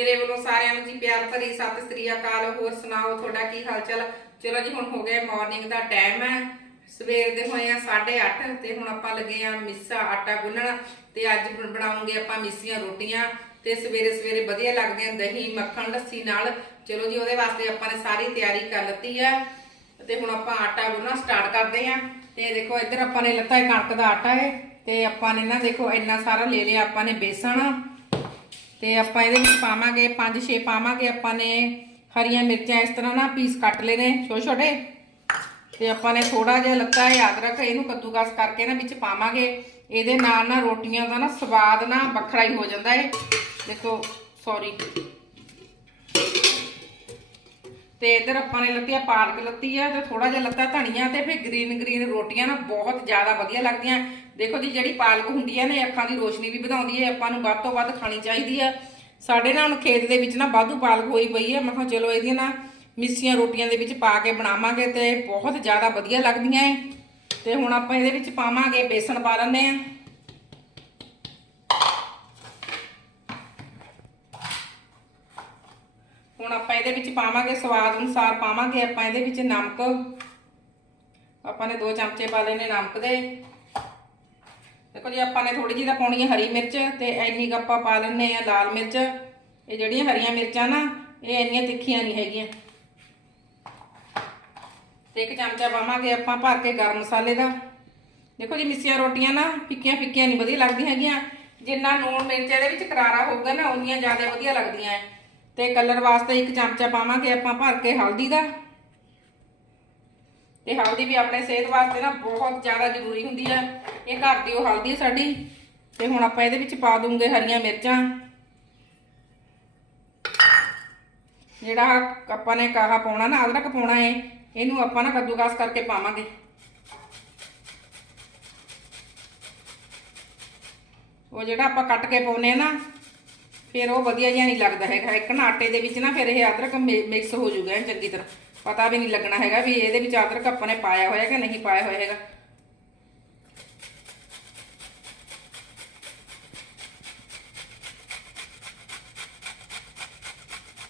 ਮੇਰੇ ਵੱਲੋਂ ਸਾਰਿਆਂ ਨੂੰ ਜੀ ਪਿਆਰ ਭਰੀ ਸਤਿ ਸ੍ਰੀ ਅਕਾਲ। ਹੋਰ ਸੁਣਾਓ, ਤੁਹਾਡਾ ਕੀ ਹਾਲ ਚਾਲ ਚਲੋ ਜੀ, ਹੁਣ ਹੋ ਗਿਆ ਮਾਰਨਿੰਗ ਦਾ ਟਾਈਮ ਹੈ। ਸਵੇਰ ਦੇ ਹੋਏ ਆ 8:30 ਤੇ ਹੁਣ ਆਪਾਂ ਲੱਗੇ ਆ ਮਿੱਸਾ ਆਟਾ ਗੁੰਨਣ ਤੇ ਅੱਜ ਬਣਾਉਂਗੇ ਆਪਾਂ ਮਿੱਸੀਆਂ ਰੋਟੀਆਂ ਤੇ ਸਵੇਰੇ ਸਵੇਰੇ ਵਧੀਆ ਲੱਗਦੇ ਆ ਦਹੀਂ, ਮੱਖਣ, ਲੱਸੀ ਨਾਲ। ਚਲੋ ਜੀ, ਉਹਦੇ ਵਾਸਤੇ ਆਪਾਂ ਨੇ ਸਾਰੀ ਤਿਆਰੀ ਕਰ ਲੱਤੀ ਹੈ। ਤੇ ਹੁਣ ਆਪਾਂ ਆਟਾ ਗੁੰਨਣਾ ਸਟਾਰਟ ਕਰਦੇ ਆ ਤੇ ਦੇਖੋ, ਇੱਧਰ ਆਪਾਂ ਨੇ ਲੱਤਾ ਕਣਕ ਦਾ ਆਟਾ ਹੈ ਤੇ ਆਪਾਂ ਨੇ ਨਾ ਦੇਖੋ, ਇੰਨਾ ਸਾਰਾ ਲੈ ਲਿਆ ਆਪਾਂ ਨੇ ਬੇਸਣ। ਤੇ ਆਪਾਂ ਇਹਦੇ ਵਿੱਚ ਪਾਵਾਂਗੇ 5-6 ਪਾਵਾਂਗੇ ਆਪਾਂ ਨੇ, ਹਰੀਆਂ ਮਿਰਚਾਂ ਇਸ ਤਰ੍ਹਾਂ ਨਾ ਪੀਸ ਕੱਟ ਲਏ ਨੇ, ਛੋਟੇ ਛੋਟੇ। ਤੇ ਆਪਾਂ ਨੇ ਥੋੜਾ ਜਿਹਾ ਲੱਤਾ ਹੈ ਅਦਰਕ, ਇਹਨੂੰ ਕੱਦੂਕਸ ਕਰਕੇ ਨਾ ਵਿੱਚ ਪਾਵਾਂਗੇ। ਇਹਦੇ ਨਾਲ ਨਾ ਰੋਟੀਆਂ ਦਾ ਨਾ ਸਵਾਦ ਨਾ ਵੱਖਰਾ ਹੀ ਹੋ ਜਾਂਦਾ ਹੈ ਦੇਖੋ ਸੌਰੀ ਤੇ ਇਧਰ ਆਪਾਂ ਨੇ ਲੱਤੀ ਆ ਪਾਲਕ ਲੱਤੀ ਆ, ਤੇ ਥੋੜਾ ਜਿਹਾ ਲੱਤਾ ਧਨੀਆ ਤੇ ਫਿਰ ਗ੍ਰੀਨ ਗ੍ਰੀਨ ਰੋਟੀਆਂ ਨਾ ਬਹੁਤ ਜ਼ਿਆਦਾ ਵਧੀਆ ਲੱਗਦੀਆਂ। ਦੇਖੋ ਜੀ, ਜਿਹੜੀ ਪਾਲਕ ਹੁੰਦੀ ਹੈ ਨਾ ਅੱਖਾਂ ਦੀ ਰੋਸ਼ਨੀ ਵੀ ਵਧਾਉਂਦੀ ਹੈ ਆਪਾਂ ਨੂੰ ਵੱਧ ਤੋਂ ਵੱਧ ਖਾਣੀ ਚਾਹੀਦੀ ਆ। ਸਾਡੇ ਨਾਲ ਹੁਣ ਖੇਤ ਦੇ ਵਿੱਚ ਨਾ ਵਾਧੂ ਪਾਲਕ ਹੋਈ ਪਈ ਹੈ ਮੈਂ ਕਿਹਾ ਚਲੋ ਇਹਦੀਆਂ ਨਾ ਮਿੱਸੀਆਂ ਰੋਟੀਆਂ ਦੇ ਵਿੱਚ ਪਾ ਕੇ ਬਣਾਵਾਂਗੇ ਤੇ ਬਹੁਤ ਜ਼ਿਆਦਾ ਵਧੀਆ ਲੱਗਦੀਆਂ ਐ। ਤੇ ਹੁਣ ਆਪਾਂ ਇਹਦੇ ਵਿੱਚ ਪਾਵਾਂਗੇ ਬੇਸਣ ਪਾ ਲੈਂਦੇ ਆ। ਹੁਣ ਵਿੱਚ ਪਾਵਾਂਗੇ ਸਵਾਦ ਅਨੁਸਾਰ ਪਾਵਾਂਗੇ ਆਪਾਂ ਇਹਦੇ ਵਿੱਚ ਨਮਕ। ਆਪਾਂ ਨੇ 2 ਚਮਚੇ ਪਾ ਲੈਣੇ ਨਮਕ ਦੇ। ਦੇਖੋ ਜੀ, ਆਪਾਂ ਨੇ ਥੋੜੀ ਜਿਹੀ ਤਾਂ ਪਾਉਣੀ ਹੈ ਹਰੀ ਮਿਰਚ ਤੇ ਇੰਨੀ ਕੁ ਆਪਾਂ ਪਾ ਲੈਣੇ ਆ ਲਾਲ ਮਿਰਚ। ਇਹ ਜਿਹੜੀਆਂ ਹਰੀਆਂ ਮਿਰਚਾਂ ਨਾ, ਇਹ ਇੰਨੀਆਂ ਤਿੱਖੀਆਂ ਨਹੀਂ ਹੈਗੀਆਂ। ਤੇ ਇੱਕ ਚਮਚਾ ਪਾਵਾਂਗੇ ਆਪਾਂ ਭਰ ਕੇ ਗਰਮ ਮਸਾਲੇ ਦਾ। ਦੇਖੋ ਜੀ, ਮਿੱਸੀਆਂ ਰੋਟੀਆਂ ਨਾ ਫਿੱਕੀਆਂ ਫਿੱਕੀਆਂ ਨਹੀਂ ਵਧੀਆ ਲੱਗਦੀਆਂ ਹੈਗੀਆਂ। ਜਿੰਨਾ ਨੂਣ ਮਿਰਚ ਇਹਦੇ ਵਿੱਚ ਕਰਾਰਾ ਹੋਊਗਾ ਨਾ, ਉਨੀਆਂ ਜ਼ਿਆਦਾ ਵਧੀਆ ਲੱਗਦੀਆਂ ਐ। ਤੇ ਕਲਰ ਵਾਸਤੇ ਇੱਕ ਚਮਚਾ ਪਾਵਾਂਗੇ ਆਪਾਂ ਭਰ ਕੇ ਹਲਦੀ ਦਾ। ਤੇ ਹਲਦੀ ਵੀ ਆਪਣੇ ਸਿਹਤ ਵਾਸਤੇ ਨਾ ਬਹੁਤ ਜ਼ਿਆਦਾ ਜ਼ਰੂਰੀ ਹੁੰਦੀ ਹੈ ਇਹ ਘਰ ਦੀ ਉਹ ਹਲਦੀ ਸਾਡੀ। ਤੇ ਹੁਣ ਆਪਾਂ ਇਹਦੇ ਵਿੱਚ ਪਾ ਦੂੰਗੇ ਹਰੀਆਂ ਮਿਰਚਾਂ। ਜਿਹੜਾ ਆਪਾਂ ਨੇ ਕਾਹਾ ਪਾਉਣਾ ਨਾ, ਅਦਰਕ ਪਾਉਣਾ ਹੈ ਇਹਨੂੰ ਆਪਾਂ ਨਾ ਕੱਦੂਕਾਸ ਕਰਕੇ ਪਾਵਾਂਗੇ। ਉਹ ਜਿਹੜਾ ਆਪਾਂ ਕੱਟ ਕੇ ਪਾਉਨੇ ਆ ਨਾ ਫਿਰ ਉਹ ਵਧੀਆ ਜਿਹਾ ਨਹੀਂ ਲੱਗਦਾ ਹੈਗਾ। ਇੱਕ ਨਾ ਆਟੇ ਦੇ ਵਿੱਚ ਨਾ ਫਿਰ ਇਹ ਅਦਰਕ ਮਿਕਸ ਹੋ ਜਾਊਗਾ ਚੰਗੀ ਤਰ੍ਹਾਂ। ਪਤਾ ਵੀ ਨਹੀਂ ਲੱਗਣਾ ਹੈਗਾ ਵੀ ਇਹਦੇ ਵਿੱਚ ਅਦਰਕ ਆਪਾਂ ਨੇ ਪਾਇਆ ਹੋਇਆ ਕਿ ਨਹੀਂ ਪਾਇਆ ਹੋਇਆ ਹੈਗਾ।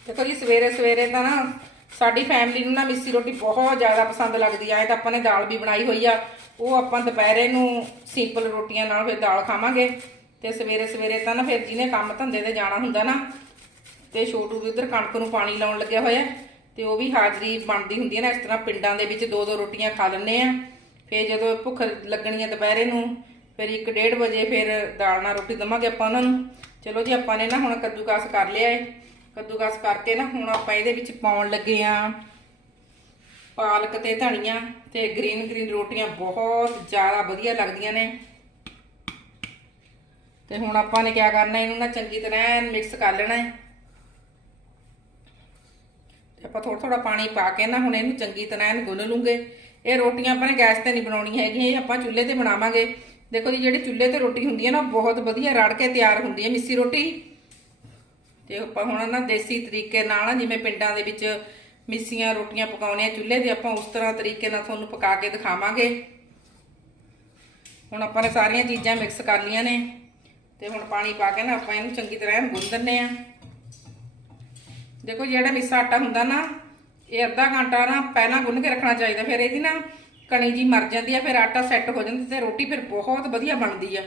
ਦੇਖੋ ਜੀ, ਸਵੇਰੇ ਸਵੇਰੇ ਤਾਂ ਨਾ ਸਾਡੀ ਫੈਮਿਲੀ ਨੂੰ ਨਾ ਮਿੱਸੀ ਰੋਟੀ ਬਹੁਤ ਜ਼ਿਆਦਾ ਪਸੰਦ ਲੱਗਦੀ ਆ। ਤਾਂ ਆਪਾਂ ਨੇ ਦਾਲ ਵੀ ਬਣਾਈ ਹੋਈ ਆ। ਉਹ ਆਪਾਂ ਦੁਪਹਿਰੇ ਨੂੰ ਸਿੰਪਲ ਰੋਟੀਆਂ ਨਾਲ ਫਿਰ ਦਾਲ ਖਾਵਾਂਗੇ। ਤੇ ਸਵੇਰੇ ਸਵੇਰੇ ਤਾਂ ਨਾ ਫਿਰ ਜਿਹਨੇ ਕੰਮ ਧੰਦੇ ਤੇ ਜਾਣਾ ਹੁੰਦਾ ਨਾ, ਤੇ ਛੋਟੂ ਵੀ ਉਧਰ ਕਣਕ ਨੂੰ ਪਾਣੀ ਲਾਉਣ ਲੱਗਿਆ ਹੋਇਆ, ਤੇ ਉਹ ਵੀ ਹਾਜ਼ਰੀ ਬਣਦੀ ਹੁੰਦੀ ਹੈ ਨਾ, ਇਸ ਤਰ੍ਹਾਂ ਪਿੰਡਾਂ ਦੇ ਵਿੱਚ ਦੋ ਦੋ ਰੋਟੀਆਂ ਖਾ ਲੈਂਦੇ ਆ। ਫਿਰ ਜਦੋਂ ਭੁੱਖ ਲੱਗਣੀ ਹੈ ਦੁਪਹਿਰੇ ਨੂੰ, ਫਿਰ 1:30 ਵਜੇ ਫਿਰ ਦਾਲ ਨਾਲ ਰੋਟੀ ਦਵਾਂਗੇ ਆਪਾਂ ਉਹਨਾਂ ਨੂੰ। ਚਲੋ ਜੀ, ਆਪਾਂ ਨੇ ਨਾ ਹੁਣ ਕੱਦੂਕਾਸ ਕਰ ਲਿਆ ਏ। ਕੱਦੂਕਾਸ ਕਰਕੇ ਨਾ ਹੁਣ ਆਪਾਂ ਇਹਦੇ ਵਿੱਚ ਪਾਉਣ ਲੱਗੇ ਆ ਪਾਲਕ ਤੇ ਧਨੀਆ ਤੇ ਗ੍ਰੀਨ ਗ੍ਰੀਨ ਰੋਟੀਆਂ ਬਹੁਤ ਜ਼ਿਆਦਾ ਵਧੀਆ ਲੱਗਦੀਆਂ ਨੇ। ਤੇ ਹੁਣ ਆਪਾਂ ਨੇ ਕੀ ਕਰਨਾ, ਇਹਨੂੰ ਨਾ ਚੰਗੀ ਤਰ੍ਹਾਂ ਮਿਕਸ ਕਰ ਲੈਣਾ ਹੈ। ਤੇ ਆਪਾਂ ਥੋੜਾ ਥੋੜਾ ਪਾਣੀ ਪਾ ਕੇ ਨਾ ਹੁਣ ਇਹਨੂੰ ਚੰਗੀ ਤਰ੍ਹਾਂ ਇਹਨੂੰ ਗੁੰਨ ਲੂੰਗੇ। ਇਹ ਰੋਟੀਆਂ ਆਪਾਂ ਨੇ ਗੈਸ ਤੇ ਨਹੀਂ ਬਣਾਉਣੀਆਂ ਹੈਗੀਆਂ, ਇਹ ਆਪਾਂ ਚੁੱਲ੍ਹੇ ਤੇ ਬਣਾਵਾਂਗੇ। ਦੇਖੋ ਜੀ, ਜਿਹੜੀ ਚੁੱਲ੍ਹੇ ਤੇ ਰੋਟੀ ਹੁੰਦੀ ਹੈ ਨਾ, ਬਹੁਤ ਵਧੀਆ ਰੜ ਕੇ ਤਿਆਰ ਹੁੰਦੀ ਹੈ ਮਿੱਸੀ ਰੋਟੀ। ਤੇ ਆਪਾਂ ਹੁਣ ਨਾ ਦੇਸੀ ਤਰੀਕੇ ਨਾਲ ਜਿਵੇਂ ਪਿੰਡਾਂ ਦੇ ਵਿੱਚ ਮਿੱਸੀਆਂ ਰੋਟੀਆਂ ਪਕਾਉਣੇ ਆ ਚੁੱਲ੍ਹੇ ਤੇ, ਆਪਾਂ ਉਸ ਤਰ੍ਹਾਂ ਤਰੀਕੇ ਨਾਲ ਤੁਹਾਨੂੰ ਪਕਾ ਕੇ ਦਿਖਾਵਾਂਗੇ। ਹੁਣ ਆਪਾਂ ਨੇ ਸਾਰੀਆਂ ਚੀਜ਼ਾਂ ਮਿਕਸ ਕਰ ਲਈਆਂ ਨੇ। ਤੇ ਹੁਣ ਪਾਣੀ ਪਾ ਕੇ ਨਾ ਆਪਾਂ ਇਹਨੂੰ ਚੰਗੀ ਤਰ੍ਹਾਂ ਗੁੰਨ ਦਿੰਨੇ ਆ ਦੇਖੋ ਜਿਹੜਾ ਮਿੱਸਾ ਆਟਾ ਹੁੰਦਾ ਨਾ, ਇਹ ਅੱਧਾ ਘੰਟਾ ਨਾ ਪਹਿਲਾਂ ਗੁੰਨ ਕੇ ਰੱਖਣਾ ਚਾਹੀਦਾ, ਫਿਰ ਇਹਦੀ ਨਾ ਕਣੀ ਜੀ ਮਰ ਜਾਂਦੀ ਆ, ਫਿਰ ਆਟਾ ਸੈੱਟ ਹੋ ਜਾਂਦਾ ਤੇ ਰੋਟੀ ਫਿਰ ਬਹੁਤ ਵਧੀਆ ਬਣਦੀ ਆ।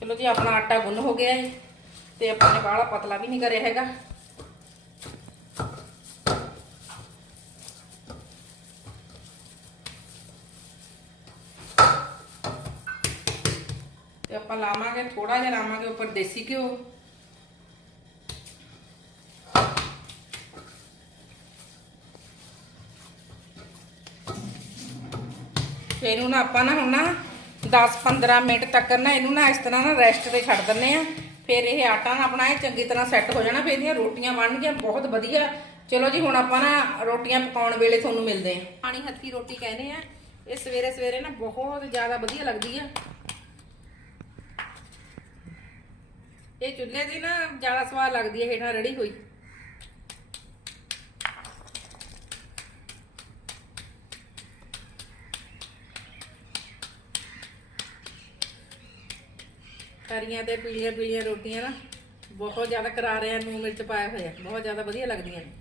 ਚਲੋ ਜੀ, ਆਪਣਾ ਆਟਾ ਗੁੰਨ ਹੋ ਗਿਆ ਹੈ ਤੇ ਆਪਾਂ ਨੇ ਬਾਹਲਾ ਪਤਲਾ ਵੀ ਨਹੀਂ ਕਰਿਆ ਹੈਗਾ। ਤੇ ਆਪਾਂ ਲਾਵਾਂਗੇ ਥੋੜਾ ਜਿਹਾ ਲਾਵਾਂਗੇ ਉੱਪਰ ਦੇਸੀ ਘਿਓ। ਤੇ ਇਹਨੂੰ ਨਾ ਆਪਾਂ ਨਾ ਹੁਣ ਨਾ 10-15 ਮਿੰਟ ਤੱਕ ਨਾ ਇਹਨੂੰ ਨਾ ਇਸ ਤਰ੍ਹਾਂ ਨਾ ਰੈਸਟ ਤੇ ਛੱਡ ਦਿੰਨੇ ਆ ਫਿਰ ਇਹ ਆਟਾ ਨਾ ਆਪਣਾ ਇਹ ਚੰਗੀ ਤਰ੍ਹਾਂ ਸੈੱਟ ਹੋ ਜਾਣਾ, ਫਿਰ ਇਹਦੀਆਂ ਰੋਟੀਆਂ ਬਣਨਗੀਆਂ, ਬਹੁਤ ਵਧੀਆ। ਚਲੋ ਜੀ, ਹੁਣ ਆਪਾਂ ਨਾ ਰੋਟੀਆਂ ਪਕਾਉਣ ਵੇਲੇ ਤੁਹਾਨੂੰ ਮਿਲਦੇ ਆ ਪਾਣੀ ਹੱਥੀ ਰੋਟੀ ਕਹਿੰਦੇ ਆ। ਇਹ ਸਵੇਰੇ ਸਵੇਰੇ ਨਾ ਬਹੁਤ ਜ਼ਿਆਦਾ ਵਧੀਆ ਲੱਗਦੀ ਆ। ਇਹ ਚੁੱਲ੍ਹੇ ਦੀ ਨਾ ਜ਼ਿਆਦਾ ਸਵਾਦ ਲੱਗਦੀ ਹੈ, ਹੇਠਾਂ ਰੜੀ ਹੋਈ। ਹਰੀਆਂ ਤੇ ਪੀਲੀਆਂ ਪੀਲੀਆਂ ਰੋਟੀਆਂ ਨਾ ਬਹੁਤ ਜ਼ਿਆਦਾ ਕਰਾਰੇ ਆ ਨੂੰ ਮਿਰਚ ਪਾਇਆ ਹੋਇਆ, ਬਹੁਤ ਜ਼ਿਆਦਾ ਵਧੀਆ ਲੱਗਦੀਆਂ ਨੇ।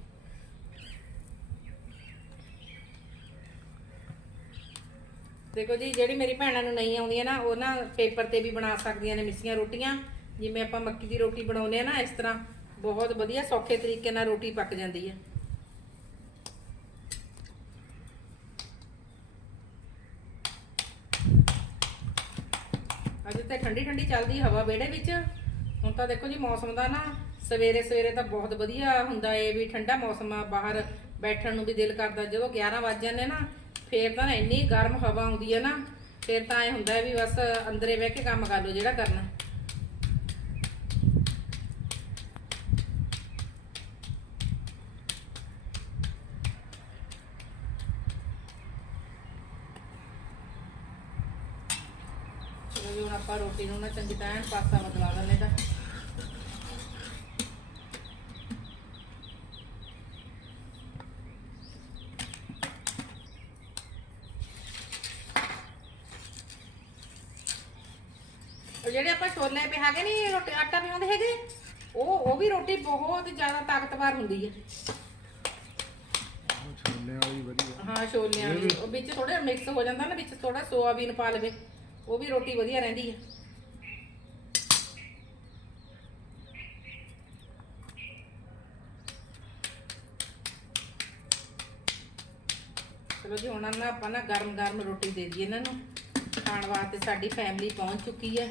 ਦੇਖੋ ਜੀ, ਜਿਹੜੀ ਮੇਰੀ ਭੈਣਾਂ ਨੂੰ ਨਹੀਂ ਆਉਂਦੀਆਂ ਨਾ, ਉਹ ਨਾ ਪੇਪਰ ਤੇ ਵੀ ਬਣਾ ਸਕਦੀਆਂ ਨੇ ਮਿੱਸੀਆਂ ਰੋਟੀਆਂ। ਜਿਵੇਂ ਆਪਾਂ ਮੱਕੀ ਦੀ ਰੋਟੀ ਬਣਾਉਂਦੇ ਆ ਨਾ, ਇਸ ਤਰ੍ਹਾਂ ਬਹੁਤ ਵਧੀਆ ਸੌਖੇ ਤਰੀਕੇ ਨਾਲ ਰੋਟੀ ਪੱਕ ਜਾਂਦੀ ਹੈ। ਅੱਜ ਤੇ ਠੰਡੀ ਠੰਡੀ ਚੱਲਦੀ ਹਵਾ ਵਿਹੜੇ ਵਿੱਚ। ਹੁਣ ਤਾਂ ਦੇਖੋ ਜੀ, ਮੌਸਮ ਦਾ ਨਾ, ਸਵੇਰੇ ਸਵੇਰੇ ਤਾਂ ਬਹੁਤ ਵਧੀਆ ਹੁੰਦਾ ਏ ਵੀ ਠੰਡਾ ਮੌਸਮ ਆ, ਬਾਹਰ ਬੈਠਣ ਨੂੰ ਵੀ ਦਿਲ ਕਰਦਾ। ਜਦੋਂ 11 ਵੱਜ ਜਾਂਦੇ ਨਾ, ਫੇਰ ਤਾਂ ਨਾ ਇੰਨੀ ਗਰਮ ਹਵਾ ਆਉਂਦੀ ਹੈ ਨਾ, ਫੇਰ ਤਾਂ ਐ ਹੁੰਦਾ ਵੀ ਬਸ ਅੰਦਰੇ ਬਹਿ ਕੇ ਕੰਮ ਕਰ ਲਓ ਜਿਹੜਾ ਕਰਨਾ। ਆਪਾਂ ਰੋਟੀ ਨੂੰ ਨਾ ਚੰਗੀ ਤਰ੍ਹਾਂ ਪਾਸਾ ਬਦਲਾ ਤਾਂ। ਉਹ ਜਿਹੜੇ ਆਪਾਂ ਛੋਲੇ ਪੇ ਹੈਗੇ ਨਹੀਂ ਰੋਟੀ ਆਟਾ ਪਿਆਉਂਦੇ ਹੈਗੇ ਉਹ ਉਹ ਵੀ ਰੋਟੀ ਬਹੁਤ ਜ਼ਿਆਦਾ ਤਾਕਤਵਰ ਹੁੰਦੀ ਹੈ। ਛੋਲਿਆਂ ਵਾਲੀ ਵਧੀਆ। ਹਾਂ ਛੋਲਿਆਂ ਦੀ ਉਹ ਵਿੱਚ ਥੋੜਾ ਮਿਕਸ ਹੋ ਜਾਂਦਾ ਨਾ ਵਿੱਚ ਥੋੜਾ ਸੋਆਬੀਨ ਪਾ ਲਵੇ। ਉਹ ਵੀ ਰੋਟੀ ਵਧੀਆ ਰਹਿੰਦੀ ਹੈ ਚਲੋ ਜੀ, ਹੁਣ ਨਾ ਆਪਾਂ ਨਾ ਗਰਮ ਗਰਮ ਰੋਟੀ ਦੇ ਦਈਏ ਇਹਨਾਂ ਨੂੰ। ਖਾਣ ਵਾਸਤੇ ਸਾਡੀ ਫੈਮਿਲੀ ਪਹੁੰਚ ਚੁੱਕੀ ਹੈ।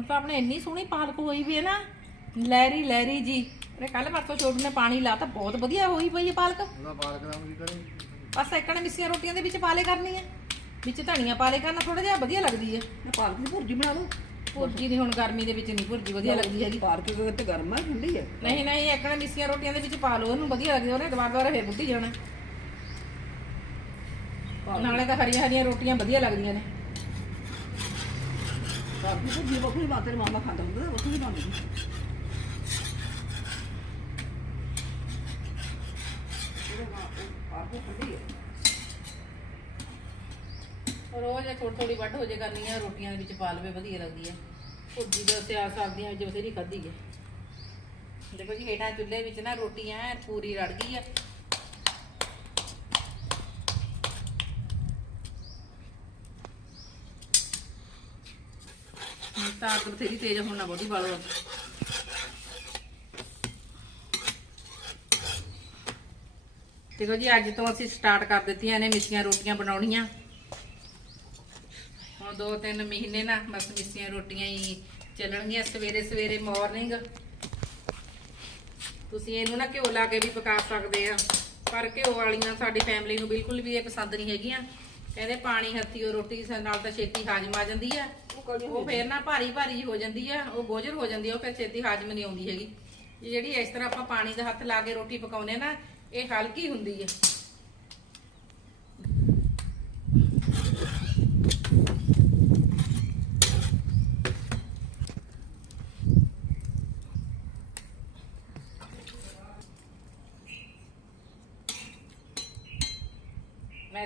ਹੁਣ ਤਾਂ ਆਪਣੇ ਇੰਨੀ ਸੋਹਣੀ ਪਾਲਕ ਹੋਈ ਵੀ ਹੈ ਨਾ ਲਹਿਰੀ ਲਹਿਰੀ ਜੀ। ਅਰੇ ਕੱਲ ਪਰਸੋਂ ਛੋਟੂ ਨੇ ਪਾਣੀ ਲਾਤਾ ਬਹੁਤ ਵਧੀਆ ਹੋਈ ਪਈ ਹੈ ਪਾਲਕ। ਉਹਦਾ ਪਾਲਕ ਦਾ ਵੀ ਕਰੇ। ਬਸ ਇੱਕਣੇ ਮਿੱਸੀਆਂ ਰੋਟੀਆਂ ਦੇ ਵਿੱਚ ਪਾ ਲੇ ਕਰਨੀ ਹੈ। ਵਿੱਚ ਧਨੀਆ ਪਾ ਲੇ ਕਰਨਾ ਥੋੜਾ ਜਿਹਾ ਵਧੀਆ ਲੱਗਦੀ ਹੈ। ਮੈਂ ਪਾਲਕ ਦੀ ਭੁਰਜੀ ਬਣਾ ਲਓ ਭੁਰਜੀ ਦੀ ਹੁਣ ਗਰਮੀ ਦੇ ਵਿੱਚ ਨਹੀਂ ਭੁਰਜੀ ਵਧੀਆ ਲੱਗਦੀ ਹੈਗੀ। ਪਾਲਕ ਦੇ ਤੇ ਗਰਮ ਹੈ ਠੰਡੀ ਹੈ ਨਹੀਂ ਨਹੀਂ ਇੱਕਣੇ ਮਿੱਸੀਆਂ ਰੋਟੀਆਂ ਦੇ ਵਿੱਚ ਪਾ ਲਓ ਉਹਨੂੰ ਵਧੀਆ ਲੱਗਦੀ ਉਹਨੇ ਦੁਬਾਰਾ ਦੁਬਾਰਾ ਫੇਰ ਬੁੱਢੀ ਜਾਣਾ। ਨਾਲੇ ਤਾਂ ਹਰੀਆਂ ਹਰੀਆਂ ਰੋਟੀਆਂ ਵਧੀਆ ਲੱਗਦੀਆਂ ਨੇ। ਪਾਲਕ ਦੀ ਭੁਰਜੀ ਵੱਖਰੀ ਮਾਤੇ ਮਾਮਾ ਖਾਂਦਾ ਹੁੰਦਾ ਵੱਖਰੀ ਰੋਜ਼ ਥੋੜੀ ਥੋੜੀ ਵੱਢ ਹੋ ਜੇ ਕਰਨੀ ਆ, ਰੋਟੀਆਂ ਦੇ ਵਿੱਚ ਪਾ ਲਵੇ, ਵਧੀਆ ਲੱਗਦੀ ਹੈ ਭੁੱਜੀ ਦੇ ਸਿਆਲ ਸਰਦੀਆਂ ਵਿੱਚ ਬਥੇਰੀ ਖਾਧੀ ਹੈ ਦੇਖੋ ਜੀ, ਹੇਠਾਂ ਚੁੱਲ੍ਹੇ ਵਿੱਚ ਨਾ ਰੋਟੀ ਐ ਪੂਰੀ ਰੜ ਗਈ ਆ। ਤਾਂ ਅੱਗ ਬਥੇਰੀ ਤੇਜ਼ ਹੁਣ ਨਾ ਬਹੁਤੀ ਬਾਲੋ ਦੇਖੋ ਜੀ, ਅੱਜ ਤੋਂ ਅਸੀਂ ਸਟਾਰਟ ਕਰ ਦਿੱਤੀਆਂ ਨੇ ਮਿੱਸੀਆਂ ਰੋਟੀਆਂ ਬਣਾਉਣੀਆਂ। ਹੁਣ ਦੋ ਤਿੰਨ ਮਹੀਨੇ ਨਾ ਬਸ ਮਿੱਸੀਆਂ ਰੋਟੀਆਂ ਹੀ ਚੱਲਣਗੀਆਂ ਸਵੇਰੇ ਸਵੇਰੇ ਮਾਰਨਿੰਗ ਤੁਸੀਂ ਇਹਨੂੰ ਨਾ ਘਿਓ ਲਾ ਕੇ ਵੀ ਪਕਾ ਸਕਦੇ ਆ। ਪਰ ਘਿਓ ਵਾਲੀਆਂ ਸਾਡੀ ਫੈਮਿਲੀ ਨੂੰ ਬਿਲਕੁਲ ਵੀ ਇਹ ਪਸੰਦ ਨਹੀਂ ਹੈਗੀਆਂ। ਕਹਿੰਦੇ ਪਾਣੀ ਹੱਥੀ ਉਹ ਰੋਟੀ ਸ- ਨਾਲ ਤਾਂ ਛੇਤੀ ਹਾਜ਼ਮ ਆ ਜਾਂਦੀ ਆ। ਉਹ ਫੇਰ ਨਾ ਭਾਰੀ ਭਾਰੀ ਜਿਹੀ ਹੋ ਜਾਂਦੀ ਆ ਉਹ ਬੋਝਰ ਹੋ ਜਾਂਦੀ ਆ ਉਹ ਫਿਰ ਛੇਤੀ ਹਾਜ਼ਮ ਨਹੀਂ ਆਉਂਦੀ ਹੈਗੀ। ਇਹ ਜਿਹੜੀ ਇਸ ਤਰ੍ਹਾਂ ਆਪਾਂ ਪਾਣੀ ਦਾ ਹੱਥ ਲਾ ਕੇ ਰੋਟੀ ਪਕਾਉਂਦੇ ਆ ਨਾ ਇਹ ਹਲਕੀ ਹੁੰਦੀ ਆ।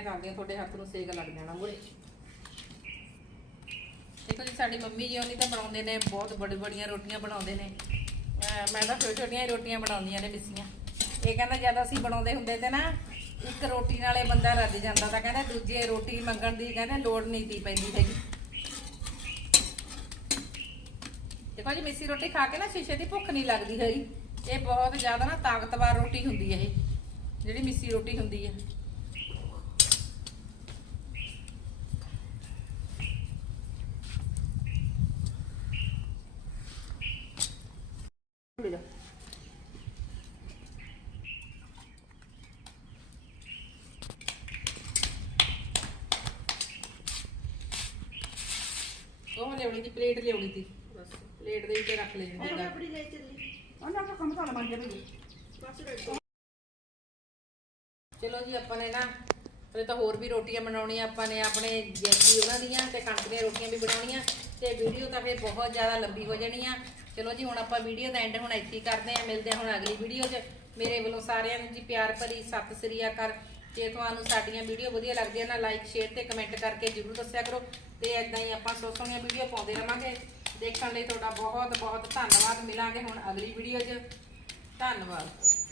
ਮੈਂ ਤੁਹਾਡੇ ਹੱਥ ਨੂੰ ਸੇਕ ਲੱਗ ਜਾਣਾ ਮੂਰੇ ਦੇਖੋ ਜੀ, ਸਾਡੀ ਮੰਮੀ ਜੀ, ਉਹਨੀ ਤਾਂ ਬਣਾਉਂਦੇ ਨੇ, ਬਹੁਤ ਬੜੀ ਬੜੀਆਂ ਰੋਟੀਆਂ ਬਣਾਉਂਦੇ ਨੇ। ਮੈਂ ਤਾਂ ਛੋਟੀਆਂ ਛੋਟੀਆਂ ਹੀ ਰੋਟੀਆਂ ਬਣਾਉਂਦੀਆਂ ਨੇ ਮਿੱਸੀਆਂ। ਇਹ ਕਹਿੰਦਾ, ਜਦ ਅਸੀਂ ਬਣਾਉਂਦੇ ਹੁੰਦੇ ਤੇ ਨਾ, ਇੱਕ ਰੋਟੀ ਨਾਲੇ ਬੰਦਾ ਰੱਜ ਜਾਂਦਾ ਤਾਂ ਕਹਿੰਦਾ, ਦੂਜੇ ਰੋਟੀ ਮੰਗਣ ਦੀ ਕਹਿੰਦੇ ਲੋੜ ਨਹੀਂ ਤੀ ਪੈਂਦੀ ਹੈਗੀ ਦੇਖੋ ਜੀ, ਮਿੱਸੀ ਰੋਟੀ ਖਾ ਕੇ ਨਾ ਸ਼ੀਸ਼ੇ ਦੀ ਭੁੱਖ ਨਹੀਂ ਲੱਗਦੀ ਹੈਗੀ। ਇਹ ਬਹੁਤ ਜ਼ਿਆਦਾ ਨਾ ਤਾਕਤਵਰ ਰੋਟੀ ਹੁੰਦੀ ਹੈ ਇਹ, ਜਿਹੜੀ ਮਿੱਸੀ ਰੋਟੀ ਹੁੰਦੀ ਹੈ। ਲੈ ਜਾ। ਲਿਆਉਣੀ ਸੀ ਪਲੇਟ ਲਿਆਉਣੀ ਸੀ। ਬਸ ਪਲੇਟ ਦੇ ਵਿੱਚ ਰੱਖ ਲੈਣੀ ਸੀ ਦਾਲ। ਆਪਣੀ ਲੈ ਚੱਲੀ। ਉਹਨਾਂ ਦਾ ਕੰਮ ਤਾਂ ਬਣ ਜਾਵੇ ਬਸ ਰੱਖ ਚਲੋ ਜੀ ਆਪਾਂ ਨੇ ਨਾ ਹਲੇ ਤਾਂ ਹੋਰ ਵੀ ਰੋਟੀਆਂ ਬਣਾਉਣੀਆਂ ਆਪਾਂ ਨੇ ਆਪਣੇ ਜੈਸੀ ਉਹਨਾਂ ਦੀਆਂ ਤੇ ਕਣਕ ਦੀਆਂ ਰੋਟੀਆਂ ਵੀ ਬਣਾਉਣੀਆਂ ਤੇ ਵੀਡੀਓ ਤਾਂ ਫਿਰ ਬਹੁਤ ਜ਼ਿਆਦਾ ਲੰਬੀ ਹੋ ਜਾਣੀ ਆ। ਚਲੋ ਜੀ, ਹੁਣ ਆਪਾਂ ਵੀਡੀਓ ਦਾ ਐਂਡ ਹੁਣ ਇੱਥੇ ਕਰਦੇ ਆ ਮਿਲਦੇ ਹਾਂ ਹੁਣ ਅਗਲੀ ਵੀਡੀਓ 'ਚ। ਮੇਰੇ ਵੱਲੋਂ ਸਾਰਿਆਂ ਨੂੰ ਜੀ ਪਿਆਰ ਭਰੀ ਸਤਿ ਸ੍ਰੀ ਅਕਾਲ। ਜੇ ਤੁਹਾਨੂੰ ਸਾਡੀਆਂ ਵੀਡੀਓ ਵਧੀਆ ਲੱਗਦੀਆਂ ਨਾ ਲਾਈਕ ਸ਼ੇਅਰ ਤੇ ਕਮੈਂਟ ਕਰਕੇ ਜਰੂਰ ਦੱਸਿਆ ਕਰੋ। ਤੇ ਐਦਾਂ ਹੀ ਆਪਾਂ ਸੋ ਸੋਹਣੀਆਂ ਵੀਡੀਓ ਪਾਉਂਦੇ ਰਵਾਂਗੇ। ਦੇਖਣ ਲਈ ਤੁਹਾਡਾ ਬਹੁਤ ਬਹੁਤ ਧੰਨਵਾਦ। ਮਿਲਾਂਗੇ ਹੁਣ ਅਗਲੀ ਵੀਡੀਓ 'ਚ। ਧੰਨਵਾਦ।